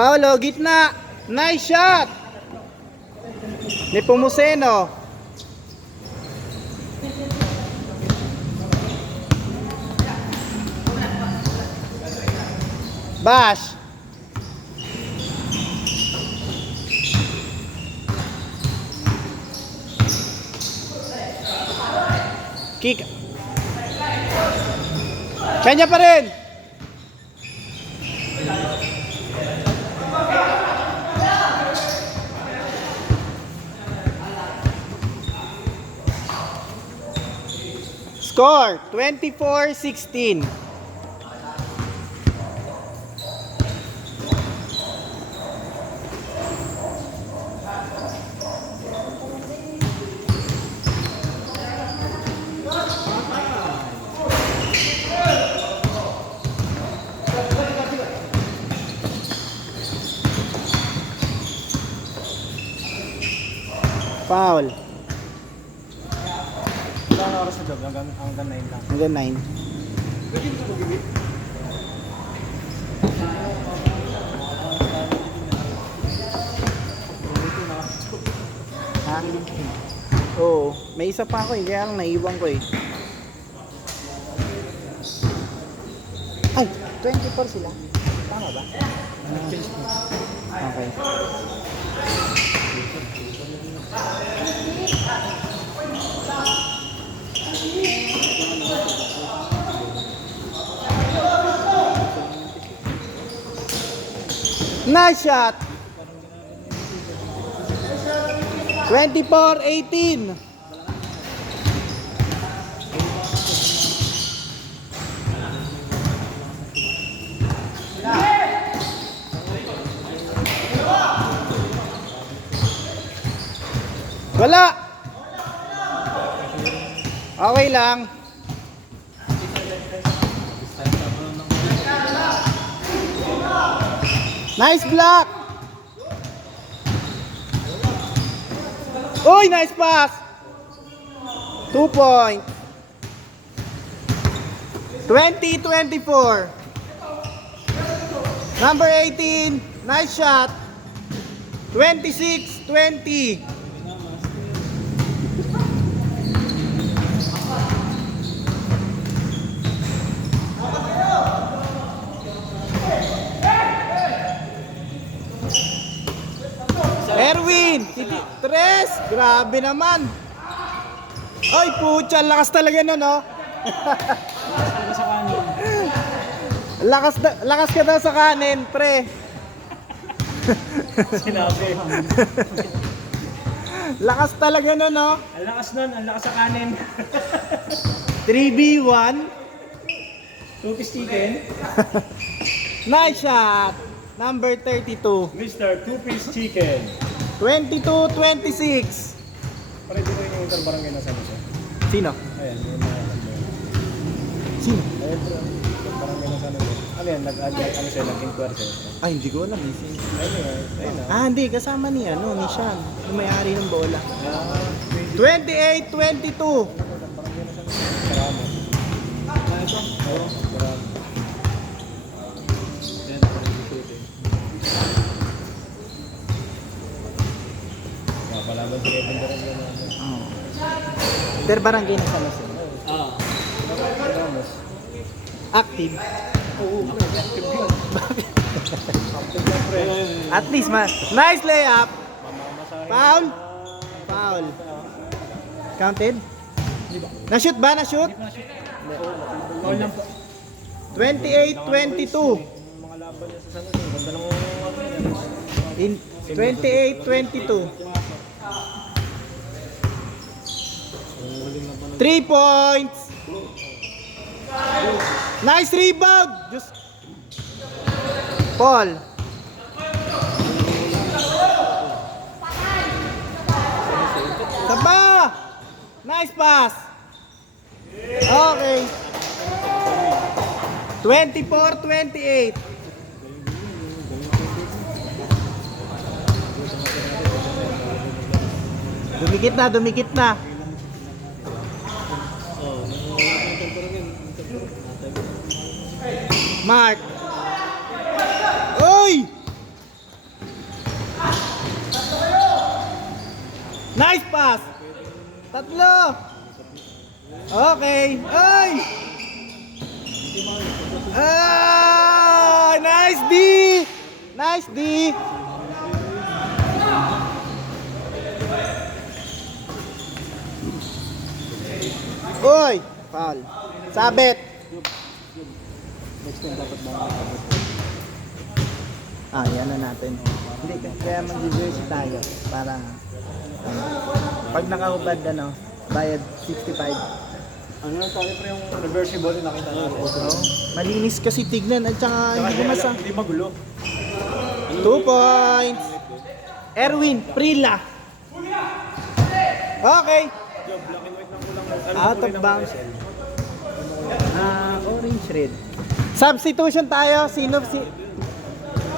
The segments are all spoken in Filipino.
Paolo, gitna. Nice shot. Nepomuceno. Bash. Kick. Kanya pa rin. Score 24-16. Foul. Ilang oras na job? Hanggang 9 lang. Hanggang 9. Ha? Oo. May isa pa ako eh. Kaya lang naiwan ko eh. Ay! 24 sila. Tama ba? Okay. Nice shot. 24-18. Wala. Okay lang. Nice block. Uy, nice pass. 2 point. 20-24. Number 18. Nice shot. 26-20. Erwin, Tres, grabe naman. Ay, putya, lakas talaga nun, no? lakas ka daw sa kanin, pre. Sinabi. Lakas talaga nun, no? Ang lakas nun, ang lakas sa kanin. 3v1. 2-piece chicken. Nice shot. Number 32. Mr. 2-piece chicken. 22-26. Pare dito yung interbarangay na sa Luso. Sino? Ayan, yung mga Sino? ayun bro, interbarangay na sa Luso. Ano yan, ano siya, nag-inquire siya. Ay, hindi ko alam. Eh. Ayun na. Ah, hindi. Kasama ni, ni Sean. Yung may-ari ng bola. 28-22. Barangay na sa Luso. Marami. Ayun, marami. Yan, palaban si Kevin Barangay na. Oh. Pero barangay na sa Lasal. Ah. Ramos. Active. Oo, active yun. Active yan, pre. At least, nice layup. Mamamasahin. Foul. Foul. Counted? Na-shoot ba? Na-shoot? Foul lang po. 28-22. Mga laban niya sa San Jose. Ganda ng In 28-22. 3 points. Nice rebound. Just Paul. Saba. Nice pass. Okay. 24-28. Dumikit na, dumikit na. Mark. Oy! Nice pass! Tatlo! Okay! Ay! Ah! Nice D! Nice D! Uy! Foul. Sabit! Next time dapat ba? Yan na natin. Hindi, kaya mag-reverse tayo para pag nakahubad bayad 65. Ano lang tayo pre yung reversible yung nakita natin. Malinis kasi tignan at saka hindi gumasa. Hindi magulo. 2 points. Erwin Prila. Okay. Job, black and white lang kulang. Out of bounds. Orange red. Substitution tayo. Sino si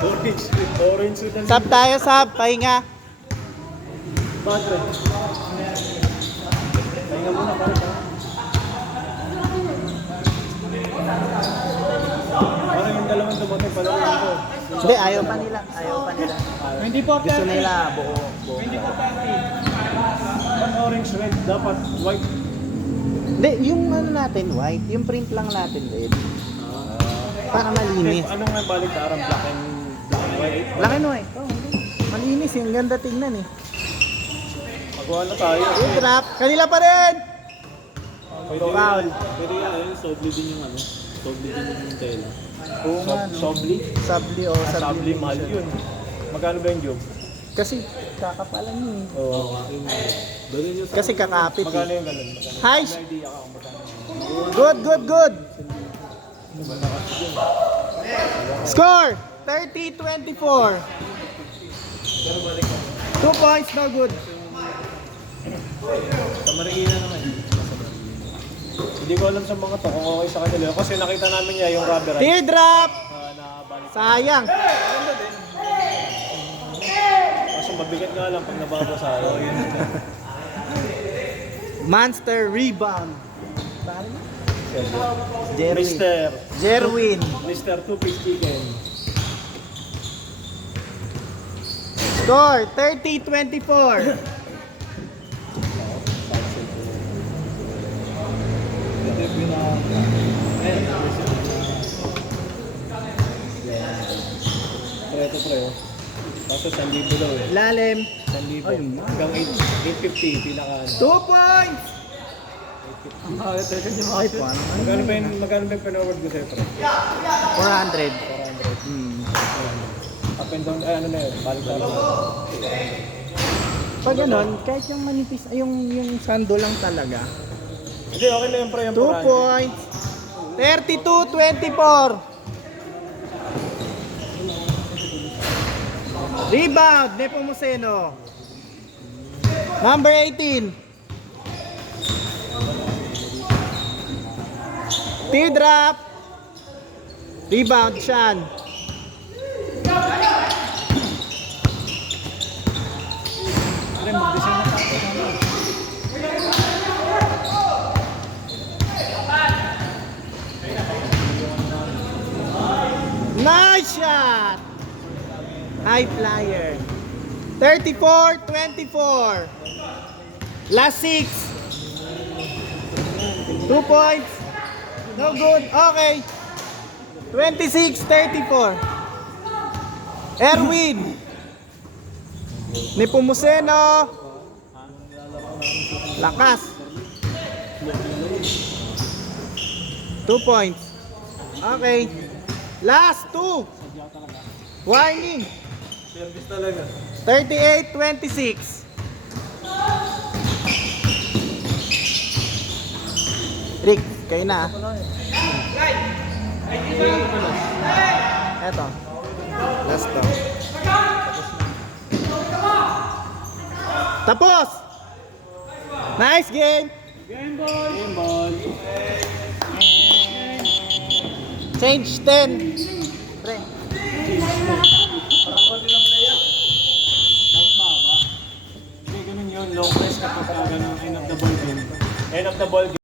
Orange suit ang sub tayo, sub. Pahinga. bakit pre? Pahinga muna pare pa. Parang yung dalawang dumating pala lang ko. Hindi, ayaw pa nila. Hindi po Gusto nila buo. Pag orange red, dapat white. Hindi, yung natin white. Yung print lang natin red. Para malinis. Ano nga balik darang black and white? Black and white. Malinis yung ganda tingnan eh. Magawa na tayo. Good drop. Kanila pa rin. Foul. Pwede yan, sobli din yung ano. Sobli din yung tela. Oo nga, no? Sobli? Sabli o sabli. Sabli, mahal yun. Magkano ba yung job? Kasi kakapalan yun eh. Oo. Kasi kakapit Magkano eh. yung ganun? Magkano? Hi! May idea ka kung magkano. Good. Score! 30-24. 2 points, no good. Sa Marikina naman. Hindi ko alam sa mga to kung okay sa kanila. Kasi nakita namin niya yung rubber rice Teardrop! na balik. Sayang. Ganda din. Kaso mabigat nga lang pag nababasa. Yun. Monster rebound. Jerwin. Mr. Jerwin. Mr. Two-Piece Chicken. Score 30-24. Preto preo. Kaso 1,000 daw eh. Lalim. 1,000. Hanggang 850 pinaka. 2 points. Ay, magkano ba yung pinaward ko sa'yo, pre? 400. 400. Hmm. Up and down, ano na yun, balik tayo. Pag ganon, kahit yung manipis, yung sando lang talaga. Hindi, okay na yun, pre, yung 2 points. 32-24. Rebound, Nepomuceno. Number 18. Teardrop. Rebound, Sean. Pre, mag-design na tayo. Nice shot! High flyer. 34-24. Last 6. 2 points. No good. Okay. 26-34. Erwin. Nepomuceno. Lakas. 2 points. Okay. Last 2. Warning. Service talaga. 38-26. Rick, kayo na. Eto. Last to. Tapos! Nice game! Game ball! Game ball! Change 10. Pre. Parang konti lang play. Dapat mahaba. Hindi, ganun yun. Long press kapag ganun. End of the ball game. End of the ball game.